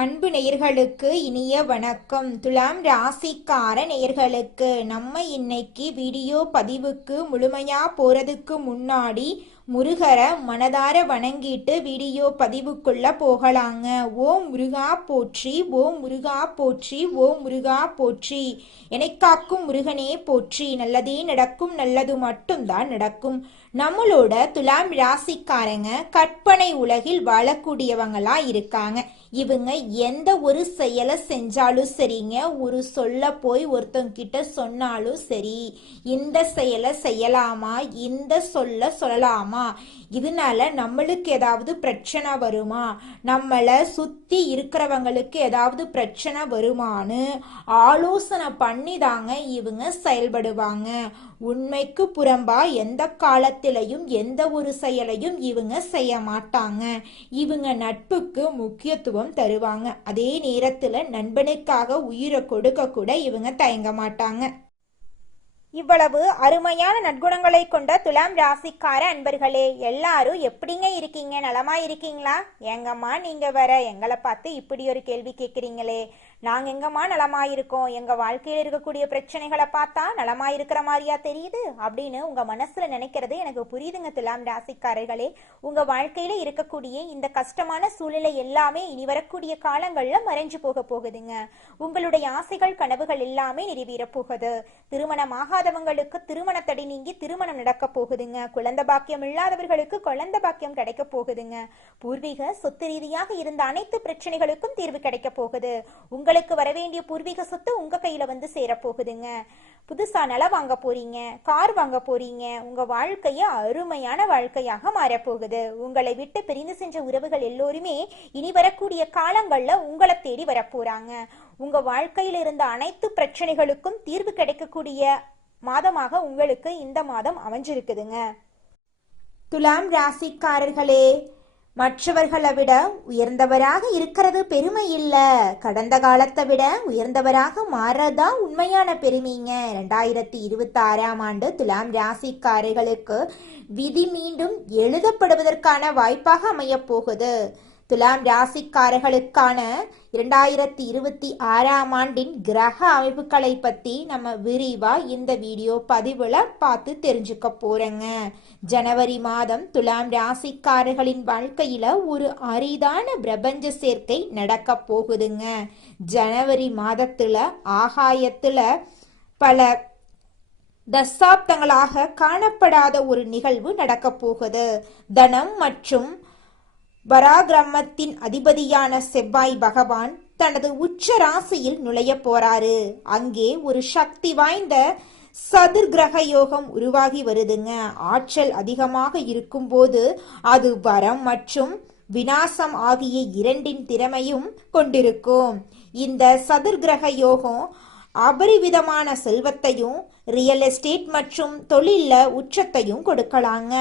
அன்பு நேயர்களுக்கு இனிய வணக்கம். துலாம் ராசிக்கார நேயர்களுக்கு நம்ம இன்னைக்கு வீடியோ பதிவுக்கு முழுமையா போறதுக்கு முன்னாடி முருகரை மனதார வணங்கிட்டு வீடியோ பதிவுக்குள்ள போகலாங்க. ஓம் முருகா போற்றி ஓம் முருகா போற்றி ஓம் முருகா போற்றி. எனக்காக்கும் முருகனே போற்றி. நல்லதே நடக்கும் நல்லது மட்டும்தான் நடக்கும். நம்மளோட துலாம் ராசிக்காரங்க கற்பனை உலகில் வாழக்கூடியவங்களா இருக்காங்க. இவங்க எந்த ஒரு செயலை செஞ்சாலும் சரிங்க. ஒரு சொல்ல போய் ஒருத்தங்கிட்ட சொன்னாலும் சரி. இந்த செயலை செய்யலாமா? இந்த சொல்ல சொல்லலாமா? இதனால நம்மளுக்கு ஏதாவது பிரச்சனை வருமா? நம்மளை சுத்தி இருக்கிறவங்களுக்கு ஏதாவது பிரச்சனை வருமான்னு ஆலோசனை பண்ணி தாங்க இவங்க செயல்படுவாங்க. உண்மைக்கு புறம்பா எந்த காலத்திலையும் எந்த ஒரு செயலையும் இவங்க செய்ய மாட்டாங்க இவங்க நட்புக்கு முக்கியத்துவம் தருவாங்க. அதே நேரத்துல நண்பனுக்காக உயிரை கொடுக்க கூட இவங்க தயங்க மாட்டாங்க. இவ்வளவு அருமையான நற்குணங்களை கொண்ட துலாம் ராசிக்கார அன்பர்களே எல்லாரும் எப்படிங்க இருக்கீங்க? நலமா இருக்கீங்களா? எங்கம்மா நீங்க வர எங்களை பார்த்து இப்படி ஒரு கேள்வி கேட்குறீங்களே நாங்க எங்கம்மா நலமாயிருக்கோம்? எங்க வாழ்க்கையில இருக்கக்கூடிய பிரச்சனைகளை பார்த்தா நலமா இருக்கிற மாதிரியா தெரியுது? அப்படின்னு உங்க மனசுல நினைக்கிறது எனக்கு புரியுதுங்க துலாம் ராசிக்காரர்களே. உங்க வாழ்க்கையில இருக்கக்கூடிய இந்த கஷ்டமான சூழ்நிலை எல்லாமே இனி வரக்கூடிய காலங்கள்ல மறைஞ்சு போக போகுதுங்க. உங்களுடைய ஆசைகள் கனவுகள் எல்லாமே நிறைவேற போகுது. திருமணமாகாதவங்களுக்கு திருமண தடை நீங்கி திருமணம் நடக்க போகுதுங்க. குழந்தை பாக்கியம் இல்லாதவர்களுக்கு குழந்தை பாக்கியம் கிடைக்க போகுதுங்க. பூர்வீக சொத்து ரீதியாக இருந்த அனைத்து பிரச்சனைகளுக்கும் தீர்வு கிடைக்க போகுது. உங்களுக்கு வரவேண்டிய பூர்வீக சொத்து உங்க கையில வந்து சேரப்போகுதுங்க. புதுசாக புதுசா நிலம் வாங்க போறீங்க கார் வாங்க போறீங்க உங்க வாழ்க்கைய அருமையான வாழ்க்கையாக மாறப்போகுது. உங்களை விட்டு பிரிந்து சென்ற உறவுகள் எல்லோருமே இனி வரக்கூடிய காலங்கள்ல உங்களை தேடி வரப்போறாங்க. உங்க வாழ்க்கையில் இருந்த அனைத்து பிரச்சனைகளுக்கும் தீர்வு கிடைக்கக்கூடிய மாதமாக உங்களுக்கு இந்த மாதம் அமைஞ்சிருக்குதுங்க. துலாம் ராசிக்காரர்களே மற்றவர்களை விட உயர்ந்தவராக இருக்கிறது பெருமை இல்ல. கடந்த காலத்தை விட உயர்ந்தவராக மாறதான் உண்மையான பெருமைங்க. ரெண்டாயிரத்தி இருபத்தி ஆறாம் ஆண்டு துலாம் ராசிக்காரர்களுக்கு விதி மீண்டும் எழுதப்படுவதற்கான வாய்ப்பாக அமையப் போகுது. துலாம் ராசிக்காரர்களுக்கான இரண்டாயிரத்தி இருபத்தி ஆறாம் ஆண்டின் கிரக அமைப்புகளை பத்தி நம்ம விரிவா இந்த வீடியோ பதிவுல பார்த்து தெரிஞ்சுக்க போறேங்க. ஜனவரி மாதம் துலாம் ராசிக்காரர்களின் வாழ்க்கையில ஒரு அரிதான பிரபஞ்ச சேர்க்கை நடக்க போகுதுங்க. ஜனவரி மாதத்துல ஆகாயத்துல பல தசாப்தங்களாக காணப்படாத ஒரு நிகழ்வு நடக்க போகுது. தனம் மற்றும் பராகிரமத்தின் அதிபதியான செவ்வாய் பகவான் தனது உச்ச ராசியில் நுழைய போறாரு. அங்கே ஒரு சக்தி வாய்ந்த சதுர் கிரக யோகம் உருவாகி வருதுங்க. ஆற்றல் அதிகமாக இருக்கும்போது அது வரம் மற்றும் வினாசம் ஆகிய இரண்டின் திறமையும் கொண்டிருக்கும். இந்த சதுர் கிரக யோகம் அபரிவிதமான செல்வத்தையும் ரியல் எஸ்டேட் மற்றும் தொழிலில் உச்சத்தையும் கொடுக்கலாங்க.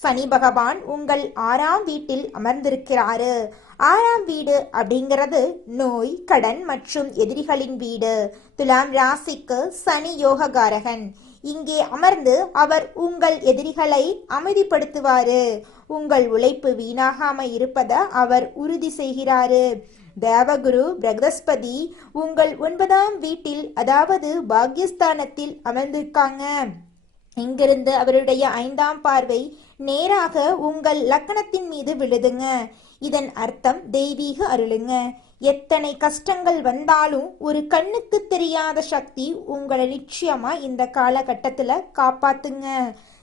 சனி பகவான் உங்கள் ஆறாம் வீட்டில் அமர்ந்திருக்கிறாரு. ஆறாம் வீடு அப்படிங்கிறது நோய் கடன் மற்றும் எதிரிகளின் வீடு. துலாம் ராசிக்கு சனி யோககாரகன். இங்கே அமர்ந்து அவர் உங்கள் எதிரிகளை அமைதிப்படுத்துவாரு. உங்கள் உழைப்பு வீணாகாம இருப்பதை அவர் உறுதி செய்கிறாரு. தேவகுரு பிரகஸ்பதி உங்கள் ஒன்பதாம் வீட்டில் அதாவது பாகியஸ்தானத்தில் அமர்ந்திருக்காங்க. இங்கிருந்து அவருடைய ஐந்தாம் பார்வை நேராக உங்கள் லக்கணத்தின் மீது விழுதுங்க. இதன் அர்த்தம் தெய்வீக அருளுங்க. எத்தனை கஷ்டங்கள் வந்தாலும் ஒரு கண்ணுக்கு தெரியாத சக்தி உங்களை நிச்சயமா இந்த காலகட்டத்தில் காப்பாத்துங்க.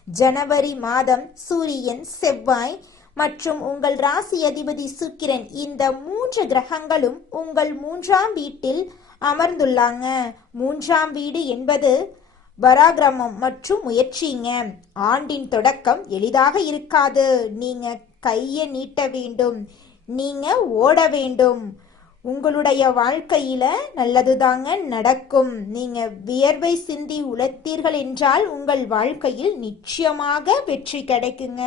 ஜனவரி மாதம் சூரியன் செவ்வாய் மற்றும் உங்கள் ராசி அதிபதி சுக்கிரன் இந்த மூன்று கிரகங்களும் உங்கள் மூன்றாம் வீட்டில் அமர்ந்துள்ளாங்க. மூன்றாம் வீடு என்பது பராக்கிரமம் மற்றும் முயற்சிங்க. ஆண்டின் தொடக்கம் எளிதாக இருக்காது. நீங்க கையை நீட்ட வேண்டும். நீங்க ஓட வேண்டும். உங்களுடைய வாழ்க்கையில நல்லதுதாங்க நடக்கும். நீங்க வியர்வை சிந்தி உழைத்தீர்கள் என்றால் உங்கள் வாழ்க்கையில் நிச்சயமாக வெற்றி கிடைக்குங்க.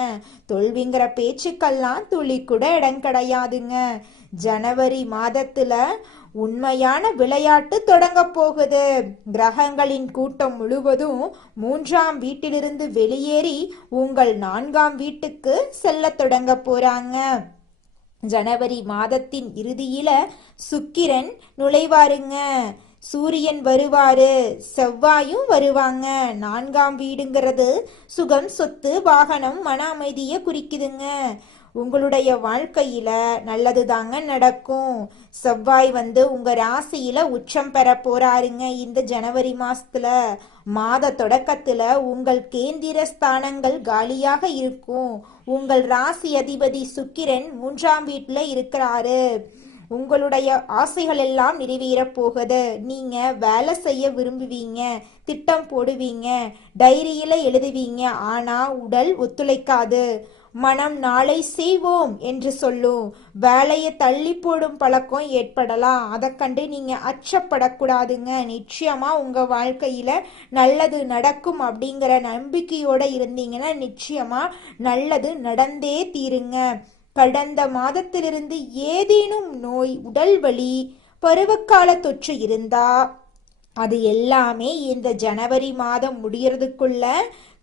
தோல்விங்கிற பேச்சுக்கெல்லாம் துளி கூட இடம் கிடையாதுங்க. ஜனவரி மாதத்துல உண்மையான விளையாட்டு தொடங்கப் போகுது. கிரகங்களின் கூட்டம் முழுவதும் மூன்றாம் வீட்டிலிருந்து வெளியேறி உங்கள் நான்காம் வீட்டுக்கு செல்ல தொடங்க போறாங்க. ஜனவரி மாதத்தின் இறுதியில சுக்கிரன் நுழைவாருங்க. சூரியன் வருவாரு. செவ்வாயும் வருவாங்க. நான்காம் வீடுங்கிறது சுகம் சொத்து வாகனம் மன அமைதியை குறிக்குதுங்க. உங்களுடைய வாழ்க்கையில நல்லது தாங்க நடக்கும். செவ்வாய் வந்து உங்க ராசியில உச்சம் பெற போறாருங்க. இந்த ஜனவரி மாசத்துல மாத தொடக்கத்துல உங்கள் கேந்திர ஸ்தானங்கள் காலியாக இருக்கும். உங்கள் ராசி அதிபதி சுக்கிரன் மூன்றாம் வீட்டுல இருக்கிறாரு. உங்களுடைய ஆசைகள் எல்லாம் நிறைவேறப் போகுது. நீங்க வேலை செய்ய விரும்புவீங்க திட்டம் போடுவீங்க டைரியில எழுதுவீங்க. ஆனா உடல் ஒத்துழைக்காது. மனம் நாளை செய்வோம் என்று சொல்லும். வேலையை தள்ளி போடும் பழக்கம் ஏற்படலாம். அதை கண்டு நீங்க அச்சப்படக்கூடாதுங்க. நிச்சயமா உங்க வாழ்க்கையில நல்லது நடக்கும் அப்படிங்கிற நம்பிக்கையோட இருந்தீங்கன்னா நிச்சயமா நல்லது நடந்தே தீருங்க. கடந்த மாதத்திலிருந்து ஏதேனும் நோய் உடல் வலி பருவக்கால தொற்று இருந்தா அது எல்லாமே இந்த ஜனவரி மாதம் முடியறதுக்குள்ள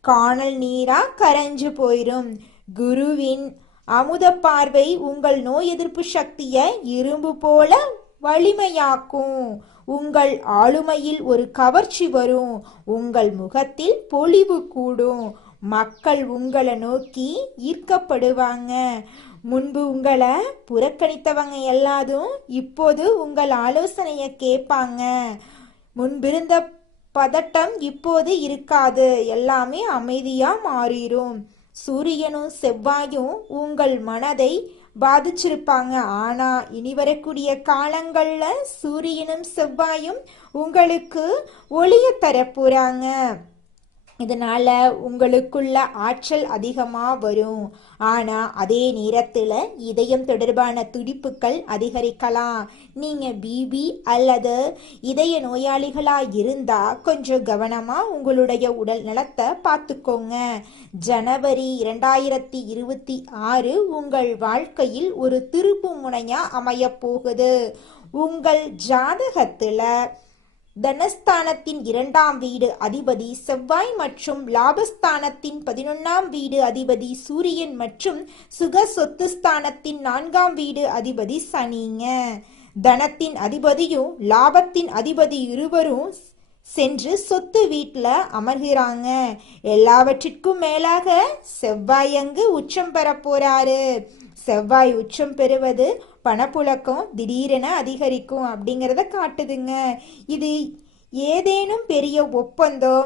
காணல் நீரா கரைஞ்சு போயிரும். குருவின் அமுத பார்வை உங்கள் நோய் எதிர்ப்பு சக்தியை இரும்பு போல வலிமையாக்கும். உங்கள் ஆளுமையில் ஒரு கவர்ச்சி வரும். உங்கள் முகத்தில் பொலிவு கூடும். மக்கள் உங்களை நோக்கி ஈர்க்கப்படுவாங்க. முன்பு உங்களை புறக்கணித்தவங்க எல்லாரும் இப்போது உங்கள் ஆலோசனையை கேட்பாங்க. முன்பிருந்த பதட்டம் இப்போது இருக்காது. எல்லாமே அமைதியாக மாறிடும் சூரியனும் செவ்வாயும் உங்கள் மனதை பாதிச்சிருப்பாங்க. ஆனா இனி வரக்கூடிய காலங்கள்ல சூரியனும் செவ்வாயும் உங்களுக்கு ஒளிய தரப்போறாங்க. இதனால உங்களுக்குள்ள ஆற்றல் அதிகமா வரும். ஆனா அதே நேரத்துல இதயம் தொடர்பான துடிப்புகள் அதிகரிக்கலாம். நீங்க பிபி அல்லது இதய நோயாளிகளா இருந்தா கொஞ்சம் கவனமா உங்களுடைய உடல் நலத்தை பார்த்துக்கோங்க. ஜனவரி இரண்டாயிரத்தி இருபத்தி ஆறு உங்கள் வாழ்க்கையில் ஒரு திருப்பு முனையா அமைய போகுது. உங்கள் ஜாதகத்துல தனஸ்தானத்தின் இரண்டாம் வீடு அதிபதி செவ்வாய் மற்றும் லாபஸ்தானத்தின் பதினொன்றாம் வீடு அதிபதி சூரியன் மற்றும் சுக சொத்து ஸ்தானத்தின் நான்காம் வீடு அதிபதி சனிங்க. தனத்தின் அதிபதியும் லாபத்தின் அதிபதி இருவரும் சென்று சொத்து வீட்டில் அமர்கிறாங்க. எல்லாவற்றிற்கும் மேலாக செவ்வாய் அங்கு உச்சம் பெற போறாரு? செவ்வாய் உச்சம் பெறுவது பணப்புழக்கம் திடீரென அதிகரிக்கும் அப்படிங்கிறத காட்டுதுங்க. இது ஏதேனும் பெரிய ஒப்பந்தம்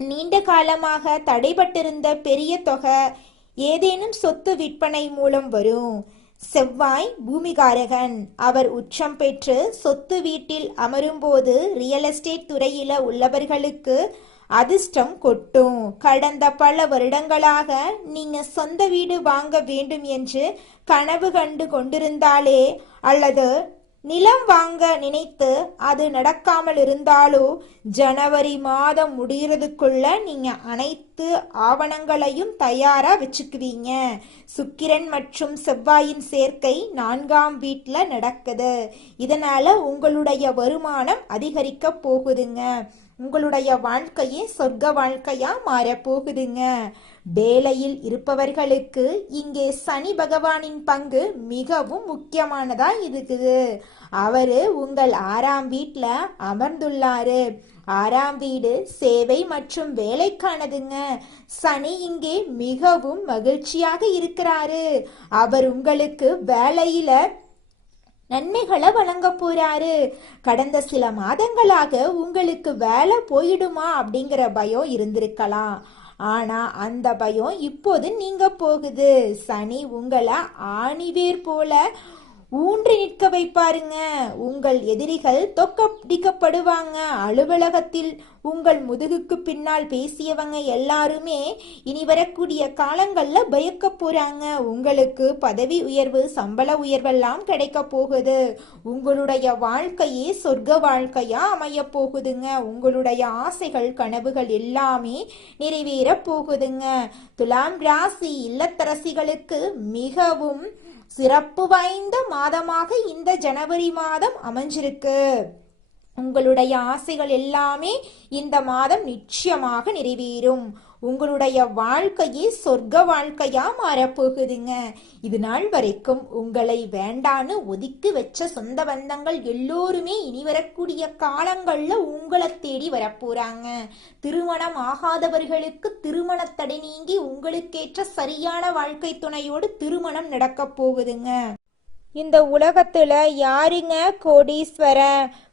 நீண்ட காலமாக தடைபட்டிருந்த பெரிய தொகை ஏதேனும் சொத்து விற்பனை மூலம் வரும். செவ்வாய் பூமிகாரகன். அவர் உச்சம் பெற்று சொத்து வீட்டில் அமரும்போது ரியல் எஸ்டேட் துறையில உள்ளவர்களுக்கு அதிர்ஷ்டம் கொட்டும். கடந்த பல வருடங்களாக நீங்க சொந்த வீடு வாங்க வேண்டும் என்று கனவு கண்டு கொண்டிருந்தாலே அல்லது நிலம் வாங்க நினைத்து அது நடக்காமல் இருந்தாலோ ஜனவரி மாதம் முடிகிறதுக்குள்ள நீங்க அனைத்து ஆவணங்களையும் தயாரா வச்சுக்குவீங்க. சுக்கிரன் மற்றும் செவ்வாயின் சேர்க்கை நான்காம் வீட்டுல நடக்குது. இதனால உங்களுடைய வருமானம் அதிகரிக்க போகுதுங்க. உங்களுடைய வாழ்க்கையே சொர்க்க வாழ்க்கையா மாறப்போகுதுங்க வேலையில் இருப்பவர்களுக்கு இங்கே சனி பகவானின் பங்கு மிகவும் முக்கியமானதா இருக்குது. அவரு உங்கள் ஆறாம் வீட்டில் அமர்ந்துள்ளாரு. ஆறாம் வீடு சேவை மற்றும் வேலைக்கானதுங்க. சனி இங்கே மிகவும் மகிழ்ச்சியாக இருக்கிறாரு. அவர் உங்களுக்கு வேலையில நன்மைகளை வழங்க போறாரு. கடந்த சில மாதங்களாக உங்களுக்கு வேலை போயிடுமா அப்படிங்கிற பயம் இருந்திருக்கலாம். ஆனா அந்த பயம் இப்போது நீங்க போகுது. சனி உங்களை ஆணிவேர் போல ஊன்றி நிற்க வைப்பாருங்க. உங்கள் எதிரிகள் தொக்கடிக்கப்படுவாங்க அலுவலகத்தில் உங்கள் முதுகுக்கு பின்னால் பேசியவங்க எல்லாருமே இனி வரக்கூடிய காலங்கள்ல பயக்க போறாங்க. உங்களுக்கு பதவி உயர்வு சம்பள உயர்வெல்லாம் கிடைக்க போகுது. உங்களுடைய வாழ்க்கையே சொர்க்க வாழ்க்கையா அமைய போகுதுங்க. உங்களுடைய ஆசைகள் கனவுகள் எல்லாமே நிறைவேற போகுதுங்க. துலாம் ராசி இல்லத்தரசிகளுக்கு மிகவும் சிறப்பு வாய்ந்த மாதமாக இந்த ஜனவரி மாதம் அமைஞ்சிருக்கு. உங்களுடைய ஆசைகள் எல்லாமே இந்த மாதம் நிச்சயமாக நிறைவேறும். உங்களுடைய வாழ்க்கையே சொர்க்க வாழ்க்கையா மாறப்போகுதுங்க. இது நாள் வரைக்கும் உங்களை வேண்டான்னு ஒதுக்கி வச்ச சொந்த பந்தங்கள் எல்லோருமே இனி வரக்கூடிய காலங்கள்ல உங்களை தேடி வரப்போறாங்க. திருமணம் ஆகாதவர்களுக்கு திருமண தடை நீங்கி உங்களுக்கேற்ற சரியான வாழ்க்கை துணையோடு திருமணம் நடக்க போகுதுங்க. இந்த உலகத்துல யாருங்க கோடீஸ்வரன்